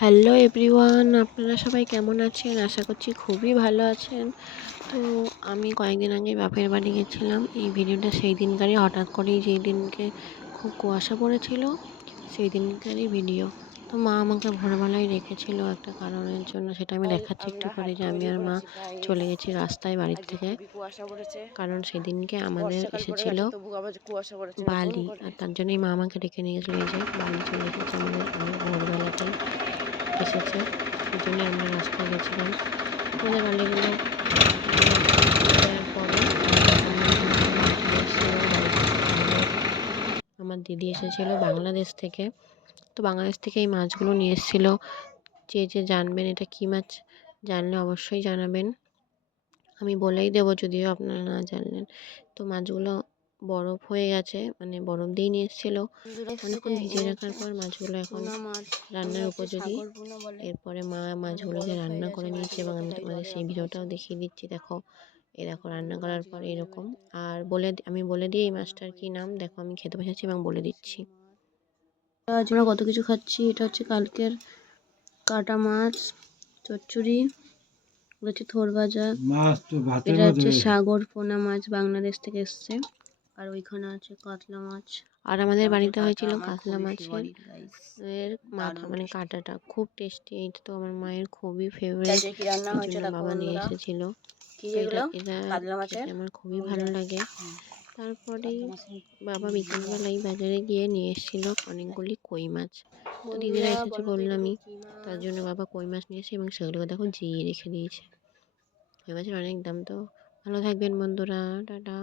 Hello everyone, আপনারা সবাই কেমন আছেন? আশা করছি খুবই ভালো আছেন। তো আমি কয়েকদিন আগে বাপের বাড়ি গেছিলাম। এই ভিডিওটা সেই দিনকারই, হঠাৎ করেই যেই দিনকে খুব কুয়াশা পড়েছিল সেই দিনকারই ভিডিও। তো মা আমাকে ভোরবেলায় রেখেছিল একটা কারণের জন্য, সেটা আমি দেখাচ্ছি একটু পরে। যে আমি আর মা চলে গেছি রাস্তায় বাড়ির থেকে, কারণ সেদিনকে আমাদের এসেছিল বালি, আর তার জন্যই মা আমাকে ডেকে নিয়ে গেছিলো। এই যে বালি চলে এসেছে আমাদের অনেক ভোরবেলাতেই এসেছে, এই জন্যই আমরা রাস্তায় গেছিলাম। আমাদের বালিগুলো দেওয়ার পরে আমার দিদি এসেছিলো বাংলাদেশ থেকে। তো বাংলাদেশ থেকে এই মাছগুলো নিয়ে এসেছিলো। যে যে জানবেন এটা কী মাছ, জানলে অবশ্যই জানাবেন, আমি বলেই দেবো যদিও আপনারা না জানলেন। তো মাছগুলো বরফ হয়ে গেছে, মানে বরফ দিয়ে নিয়ে এসেছিলো। অনেকক্ষণ ভিজিয়ে রাখার পর মাছগুলো এখন রান্নার উপযোগী। এরপরে মা মাছগুলোকে রান্না করে নিয়েছে এবং আমি তোমাদের সেই ভিডিওটাও দেখিয়ে দিচ্ছি। দেখো, এই দেখো রান্না করার পর এরকম। আর আমি বলে দিই এই মাছটার কী নাম। দেখো আমি খেতে বসেছি এবং বলে দিচ্ছি। আজ আমরা কত কিছু খাচ্ছি। এটা হচ্ছে কালকের কাটা মাছ চচ্চড়ি, হচ্ছে থোর ভাজা, এটা হচ্ছে সাগর পোনা মাছ, বাংলাদেশ থেকে এসছে। আর ওইখানে আছে কাতলা মাছ। আর আমাদের বাড়িতে হয়েছিল কাতলা মাছের মাথা, মানে কাঁটাটা খুব টেস্টি। এইটা তো আমার মায়ের খুবই ফেভারিট, এই জন্য বাবা নিয়ে এসেছিল। এটা খেতে আমার খুবই ভালো লাগে। তারপরে বাবা বিকেলবেলায় বাজারে গিয়ে নিয়ে এসেছিল অনেকগুলি কই মাছ। তো দিদিরা এসেছে বললামই, তার জন্য বাবা কই মাছ নিয়ে এসে এবং সেগুলোকে দেখো জিয়ে রেখে দিয়েছে। কই মাছের অনেক দাম। তো ভালো থাকবেন বন্ধুরা, টাটা।